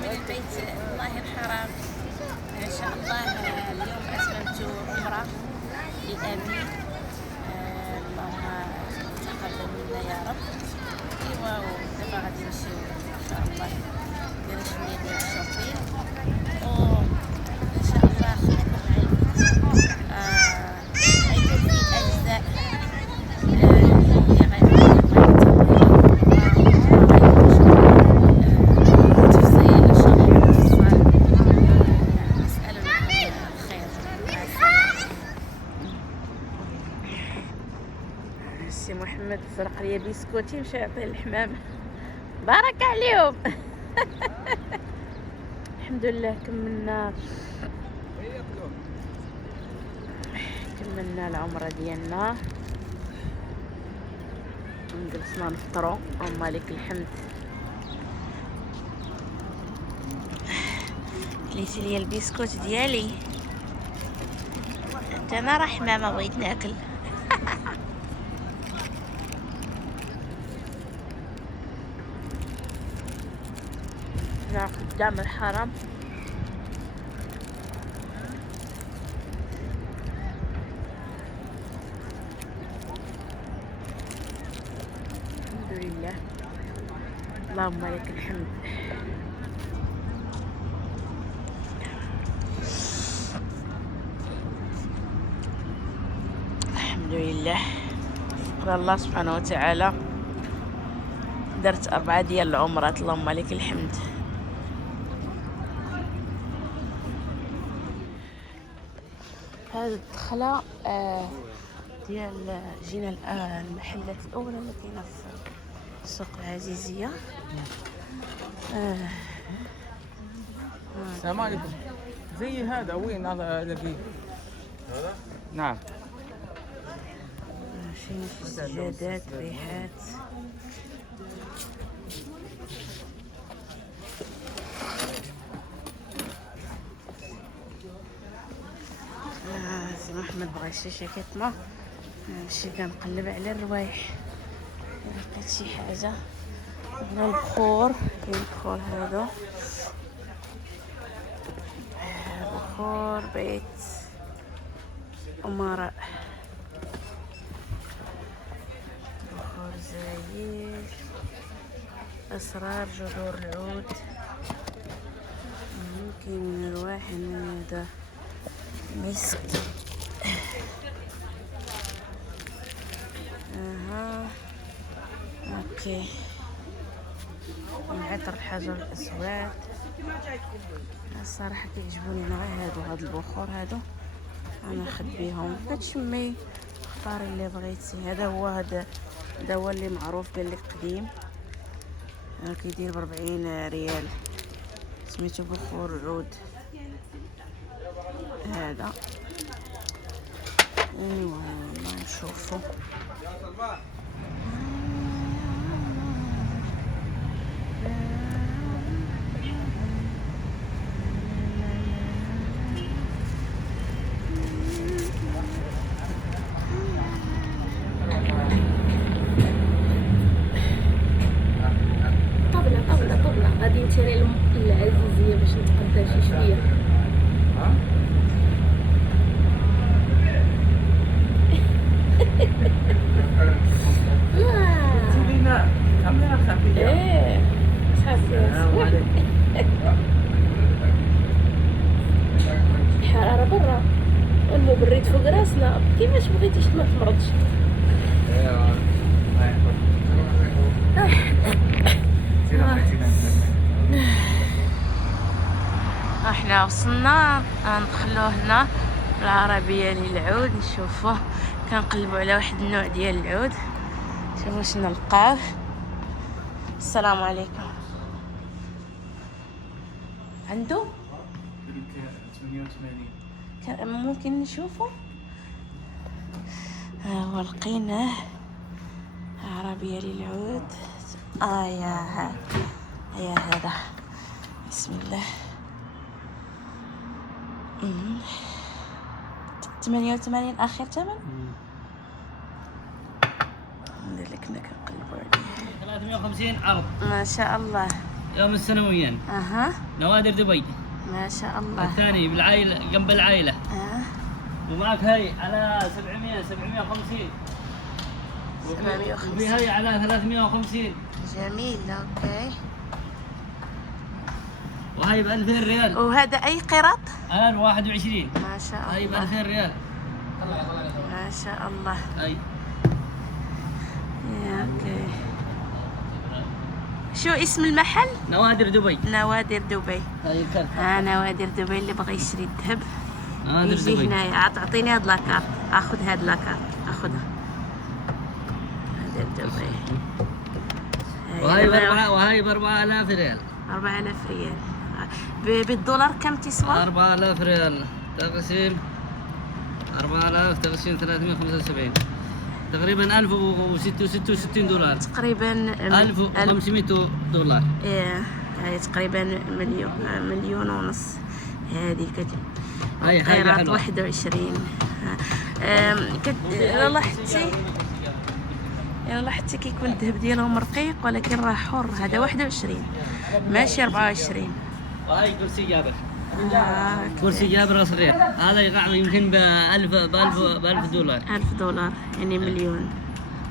من البيت الله الحرام. ان شاء الله اليوم اتممت عمره لابي. اللهم تقبل منا يا رب. ايوا ودابا غادي نمشيو ان شاء الله نديرو شويه ديال الشوبينغ وان شاء الله خليكم معايا. غيكون فيه اجزاء سي محمد سرق لي بسكوتي مشى يعطيه الحمام. بارك عليهم. الحمد لله كملنا العمره ديالنا وجلسنا نفطروا. اللهم لك الحمد. كليتي لي البسكوت ديالي. انا راه حمامه بغيت ناكل. قدام الحرم. الحمد لله. اللهم لك الحمد. الحمد لله. شكرا الله سبحانه وتعالى. درت 4 ديال العمرات. اللهم لك الحمد. هذه الدخله ديال جينا المحلات الاولى اللي كاينه في سوق العزيزيه. السلام عليكم. زي هذا وين الاقيه؟ هذا؟ نعم. ماشيين في السجادات ريحات. سي محمد بغا يشري شي كيطمه. نمشي كنقلب على الروايح. لقيت شي حاجه. هنا البخور. كاين البخور هذا بخور بيت امراء. بخور زايد. اسرار جذور العود. كاين روايح هذا مسك. اوكي. العطر الحجر الاسود. الصراحه كيعجبوني انا غير هاد البخور هادو. انا نخبيهم كتشمي اختاري اللي بغيتي. هذا هو اللي معروف قال لك قديم. كيدير ب40 ريال. سميتو بخور العود هذا. ايوا ما نشوفو. طبلة غادي نشري العزيزية باش نتقدى شي شوية. لينا كاميرا خفية. ايه خفية. الحرارة برا والمبرد فوق راسنا. كيفاش بغيتيش ما تمرضش؟ احنا وصلنا. ندخلو هنا العربيه للعود نشوفوه. كنقلبوا على واحد النوع ديال العود. شوفوا شنو نلقاوه. السلام عليكم. عنده 88 ممكن نشوفه. ها هو لقيناه. عربيه للعود. يا هذا. بسم الله. 88 اخر ثمن. ندير لك هنا كنقلبوا عليه 350 عرض. ما شاء الله. يوم السنويين. اها. نوادر دبي. ما شاء الله. الثاني بالعائلة جنب العائلة. ومعك هاي على 750. 750. وفي هاي على 350. جميل. اوكي. وهاي ب 2000 ريال. وهذا اي قراط؟ 21. ما شاء الله. هاي ب 2000 ريال. ما شاء الله. هاي. اوكي. شو اسم المحل؟ نوادر دبي. نوادر دبي. هاي الكرت. نوادر دبي اللي بغى يشري الذهب نوادر يجي دبي. هنايا. تعطيني هاد لاكارت. اخذ هاد لاكارت. اخذها. نوادر دبي. وهاي ب 4000 ريال. 4000 ريال. بالدولار كم تسوى؟ 4000 ريال تقسيم 4000 تقسيم 375 تقريبا 1066 دولار. تقريبا 1500 دولار. ايه هاي تقريبا مليون ونص. هذه هاي قيراط حلوة. 21. لاحظتي كيكون الذهب ديالهم رقيق ولكن راه حر. هذا 21 ماشي 24. وهاي كرسي جابر. كرسي جابر صغير. هذا يقع يمكن ب 1000 دولار. 1000 دولار يعني مليون.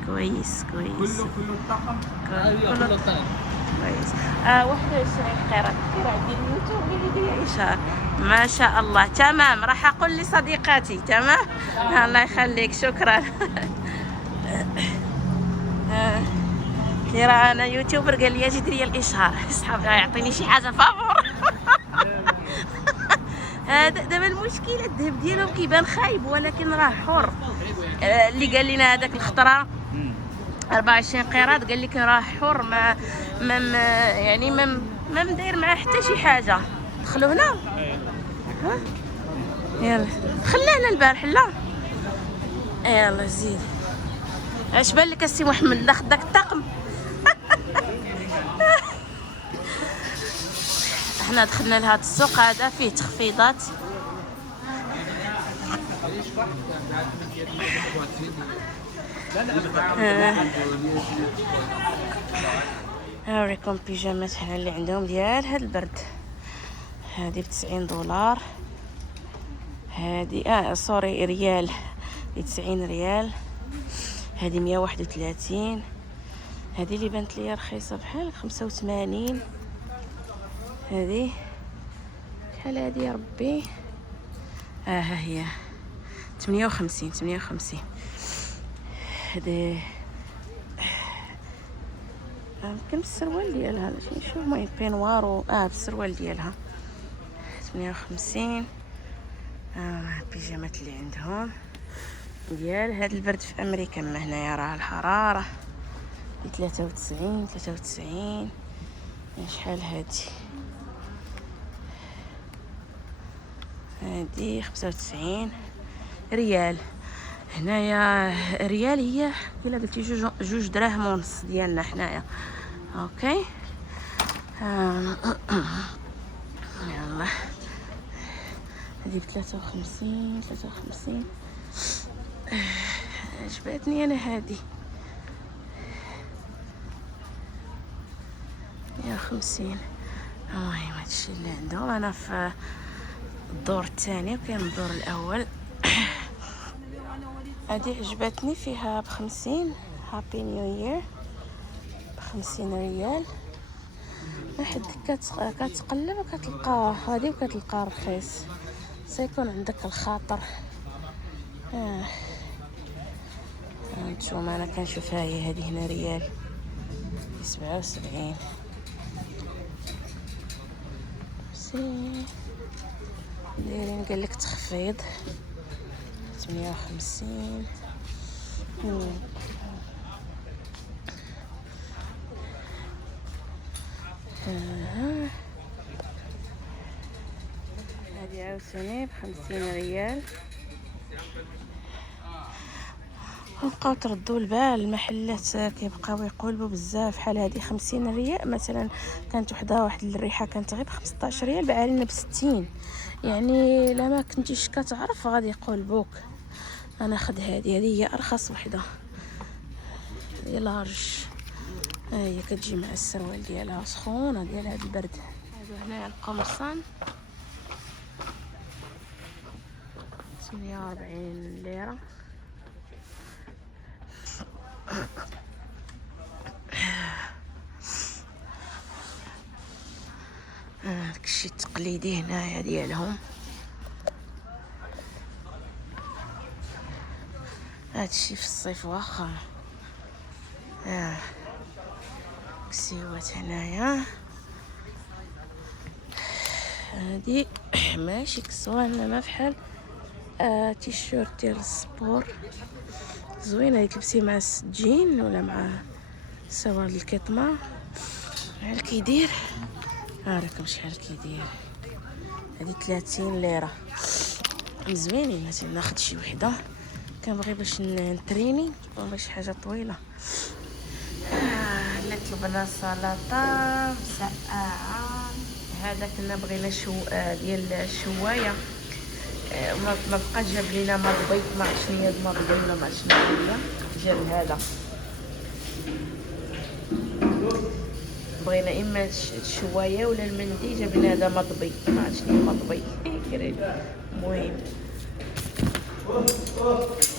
كويس. كله الطقم. كله الطقم. كويس. 21 قيراط. كثير عندي اليوتيوب اللي يدير إشارة. ما شاء الله. تمام. راح اقول لصديقاتي. تمام. الله يخليك. شكرا. راه انا يوتيوبر قال لي اجي ديري الاشهار. صحابي يعطيني شي حاجه فابور. هذا دابا المشكله الذهب ديالهم كيبان خايب ولكن راه حر. اللي قال لنا هذاك الخطره 24 قيراط قال لك راه حر. ما مداير معاه حتى شي حاجه. دخلوا هنا. ها يلا دخلنا البارح. لا يلا زيد. اش بان لك السي محمد ناخذ داك الطقم؟ احنا دخلنا لهذا السوق. هذا فيه تخفيضات. هاوريكم بيجامات هنا اللي عندهم ديال هاد البرد. هذه ب90 دولار. هذه سوري ريال. ب90 ريال. هذه 131. هذه اللي بانت لي رخيصه بحال 85. هذه شحال هذه يا ربي؟ ها هي 58. هذه يمكن بالسروال ديالها. نشوف المهم بينوار بالسروال ديالها 58. البيجامات اللي عندهم ديال هذا البرد في امريكا. ما هنايا راه الحراره 93. شحال هادي 95 ريال. هنايا ريال هي الا قلتي 2 دراهم ونص ديالنا حنايا. اوكي. يلا هذه ب 53. عجبتني انا هذه 150. المهم هادشي اللي عندهم. انا في الدور الثاني وكاين الدور الاول. هذه عجبتني فيها ب50. هابي نيو يير ب50 ريال. واحد كتقلب وكتلقى هذه وكتلقى رخيص. سيكون عندك الخاطر. نتوما انا كنشوفها هي هذه هنا ريال 77. دايرين قال لك تخفيض 58. هذه عاوتاني ب50 ريال. وبقاو تردوا البال. المحلات كيبقاو يقولبوا بزاف. بحال هذه 50 ريال مثلا. كانت واحد الريحه كانت غير ب 15 ريال باعها لنا ب60. يعني الا ما كنتيش كتعرف غادي يقولبوك. انا خد هذه هي ارخص وحده. هي لارج هي كتجي مع السروال ديالها سخونه ديال هاد البرد. هادو هنايا القمصان 48 ليره. داكشي التقليدي هنايا ديالهم. هادشي في الصيف واخا. كسيوات هنايا. هادي ماشي كسوه ما فحال تيشيرت ديال السبور زوينه تلبسيه مع السجين ولا مع سوارد الكتمه. شحال كيدير؟ راكم شحال كيدير. هادي 30 ليره. زوينين. هاتي ناخد شي وحده كنبغي باش نتريني ولا شي حاجه طويله. لا طلبنا سلطه مسقعه. هذا كنا بغينا ديال الشوايه. ما بقاش جاب لينا مضبيط، ما عرفت شنو هي المضبيط ولا ما عرفت شنو هي. جاب هذا. بغينا اما الشوايه ولا المندي، جاب لنا هذا مضبيط ما عرفت شنو هي مضبيط. المهم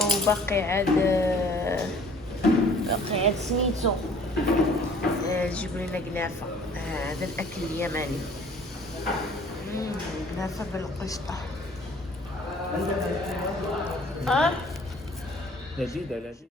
وباقي عاد سميتو جيبوا لنا قنافه. هذا الاكل اليمني. قنافه بالقشطه. لذيذه لذيذه.